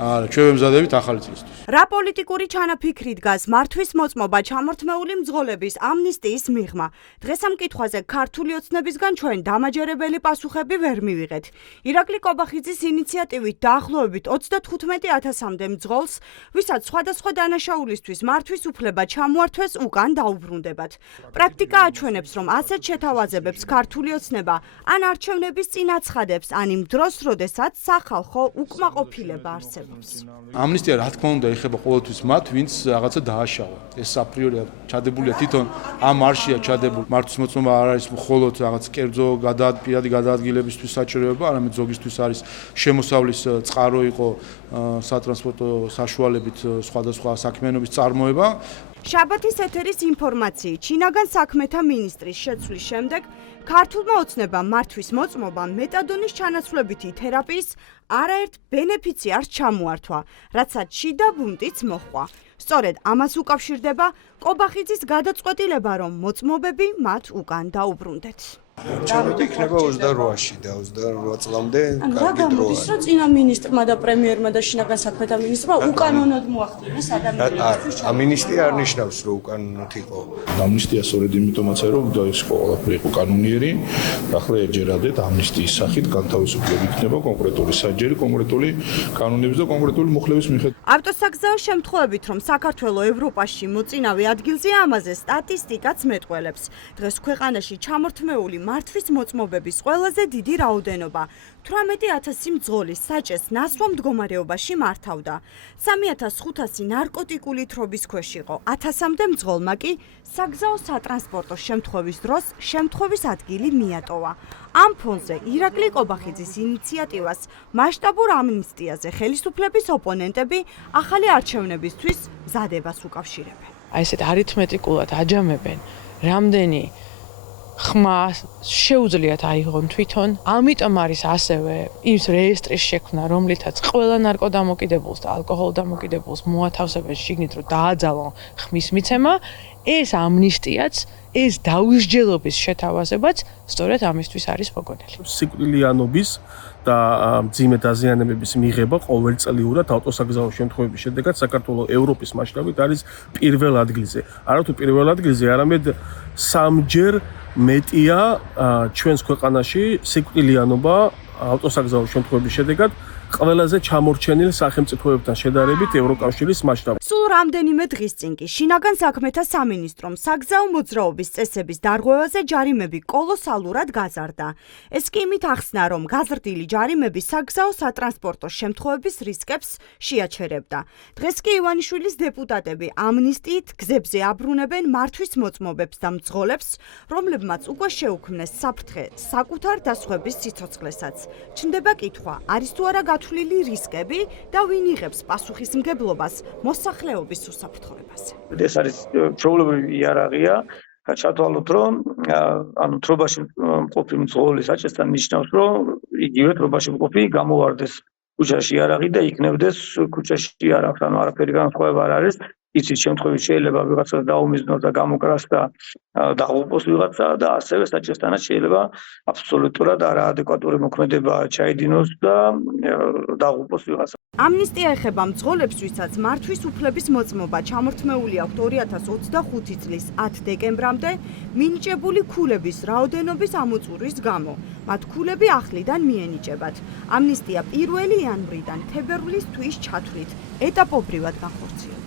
არა, ჩვენ ვემზადებით ახალი წლისთვის. რა პოლიტიკური ჩანაფიქრი დგას მართვის მოწმობა ჩამორთმეული მძღოლების ამნისტიის მიღმა? დღეს ამ კითხვაზე ქართული ოცნებისგან ჩვენ დამაჯერებელი პასუხები ვერ მივიღეთ. ირაკლი კობახიძის ინიციატივით დაახლოებით 35,000-მდე მძღოლს, ვისაც სხვადასხვა დანაშაულისთვის მართვის უფლება ჩამოართვეს, უკან დაუბრუნდებათ. პრაქტიკა აჩვენებს, რომ ასეთ შეთავაზებებს ქართული ოცნება ან არჩევნების წინ აცხადებს, ან იმ დროს, როდესაც სახალხო უკმაყოფილება არსებობს. ამნისტია რა თქმა უნდა ეხება ყოველთვის მათ, ვინც რაღაცა დააშალა. ეს აპრიორია ჩადებულია თვითონ ამ მარშია ჩადებული. მართვის მოწმობა არ არის მხოლოდ რაღაც კერძო პირადი გადაადგილებისთვის საჭიროება, არამედ ზოგისთვის არის შემოსავლის წყარო იყო სატრანსპორტო საშუალებით სხვადასხვა საქმიანობის წარმოება. შაბათის ეთერის ინფორმაციით, შინაგან საქმეთა მინისტრის შეცვლის შემდეგ ქართულმა ოცნებამ მართვის მოწმობამ მეტადონის ჩანაცვლებითი თერაპიის არაერთ ბენეფიციარს ჩამოართვა, რაცაც შიდა ბუნტიც მოჰყვა. სწორედ ამას უკავშირდება კობახიძის გადაწყვეტილება, რომ მოწმობები მათ უკან დაუბრუნდეთ. ჩემი იქნება 28-ში და 28 წლამდე რა გამოდის, რომ წინა მინისტრმა და პრემიერმა და შინაგან საქმეთა მინისტრმა უკანონოდ მოახდინეს ადამიანებს? ამინისტია არ ნიშნავს, რომ უკანონოდ იყო. ამნისტია სწორედ იმიტომაც არის, რომ ეს ყველაფერი იყო კანონიერი. ახლა ეჯერადეთ ამნისტიის სახით განთავისუფლება იქნება კონკრეტული საჯერი, კონკრეტული კანონების და კონკრეტული მუხლების მიხედვით. ავტოსაგზაო შემთხვევებით, რომ საქართველო ევროპაში მოწინავე ადგილზეა, ამაზე სტატისტიკაც მეტყველებს. დღეს ქვეყანაში ჩამორთმეული მართვის მოწმობების ყველაზე დიდი რაოდენობა 18,000 მძღოლის საჭეს ნასვამ მდგომარეობაში მართავდა. 3,500 ნარკოტიკული თრობის ქვეშ იყო. 1000-მდე მძღოლმა კი საგზაო სატრანსპორტო შემთხვევის დროს შემთხვევის ადგილი მიატოვა. ამ ფონზე ირაკლი კობახიძის ინიციატივას მასშტაბურ ამნისტიაზე ხელისუფლების ოპონენტები ახალი არჩევნებისთვის მზადებას უკავშირებენ. აი ესეთ არითმეტიკულად აჯამებენ, რამდენი ხმა შეუძლიათ აიღონ თვითონ. ამიტომ არის ასევე ის რეესტრის შექმნა, რომლითაც ყველა ნარკოდამოკიდებულს და ალკოჰოლდამოკიდებულს მოათავსებენ შიგნით, რომ დააძალონ ხმის მიცემა. ეს ამნისტიაც, ეს დაუსჯელობის შეთავაზებაც სწორედ ამისთვის არის მოგონილი. სიკვდილიანობის და მძიმე დაზიანებების მიღება ყოველწლიურად ავტოსაგზაო შემთხვევების შედეგად საქართველოს ევროპის მასშტაბით არის პირველ ადგილზე. არათუ პირველ ადგილზე, არამედ სამჯერ მეტია ჩვენს ქვეყანაში სიკვდილიანობა ავტოსაგზაო შემთხვევების შედეგად ყველაზე ჩამორჩენილ სახელმწიფოებთან შედარებით ევროკავშირის მასშტაბით. სულ რამდენიმე დღის წინ კი შინაგან საქმეთა სამინისტრომ საგზაო მოძრაობის წესების დარღვევაზე ჯარიმები კოლოსალურად გაზარდა. ეს კი იმით ახსნა, რომ გაზრდილი ჯარიმები საგზაო სატრანსპორტო შემთხვევების რისკებს შეაჩერებდა. დღეს კი ივანიშვილის დეპუტატები ამნისტიით გზებზე აბრუნებენ მართვის მოწმობებს და მძღოლებს, რომლებმაც უკვე შეუქმნეს საფრთხე საკუთარ დასხვების სიცოცხლესაც. ჩნდება კითხვა, არის თუ არა გათვლილი რისკები და ვინ იღებს პასუხისმგებლობას მოსახლეობის უსაფრთხოებაზე. ეს არის პრობლემები იარაღია, ჩათვალოთ, რომ ანუ თრობაში მყოფი მძღოლი საჭესთან ნიშნავს, რომ იგივე თრობაში მყოფი გამოვარდეს ქუჩაში იარაღი და იქნებდეს ქუჩაში იარაღს, ანუ არაფერი განსხვავება არ არის. იცით შემთხვევით შეიძლება ვიღაცა დაუმიზნოს და გამოკრას და დაღუპოს ვიღაცა და ასევე საჭესთანაც შეიძლება აბსოლუტურად არაადეკვატური მოქმედება ჩაიდინოს და დაღუპოს ვიღაცა. ამნისტია ეხება მძღოლებს, ვისაც მართვის უფლების მოწმობა ჩამორთმეული აქვთ 2025 წლის 10 დეკემბრამდე მინიჭებული ქულების რაოდენობის ამოწურვის გამო. მათ ქულები ახლიდან მიენიჭებათ. ამნისტია 1 იანვრიდან თებერვლის თვის ჩათვლით ეტაპობრივად განხორციელდება.